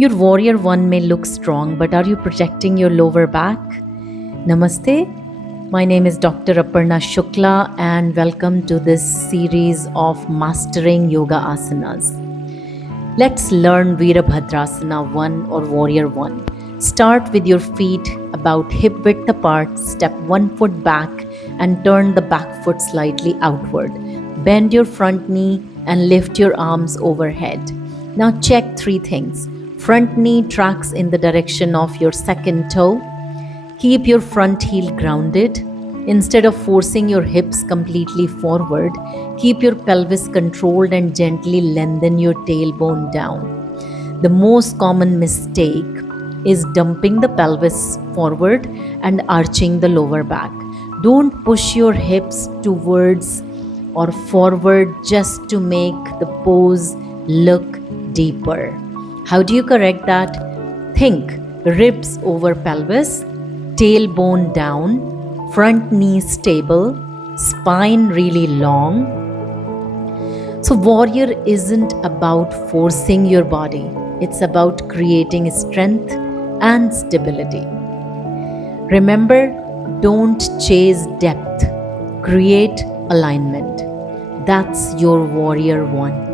Your warrior one may look strong, but are you protecting your lower back? Namaste. My name is Dr. Aparna Shukla, and welcome to this series of Mastering Yoga Asanas. Let's learn Virabhadrasana 1 or Warrior 1. Start with your feet about hip width apart, step one foot back, and turn the back foot slightly outward. Bend your front knee and lift your arms overhead. Now, check three things. Front knee tracks in the direction of your second toe. Keep your front heel grounded. Instead of forcing your hips completely forward, keep your pelvis controlled and gently lengthen your tailbone down. The most common mistake is dumping the pelvis forward and arching the lower back. Don't push your hips towards or forward just to make the pose look deeper. How do you correct that? Think ribs over pelvis, tailbone down, front knee stable, spine really long. So, warrior isn't about forcing your body, it's about creating strength and stability. Remember, don't chase depth, create alignment. That's your warrior one.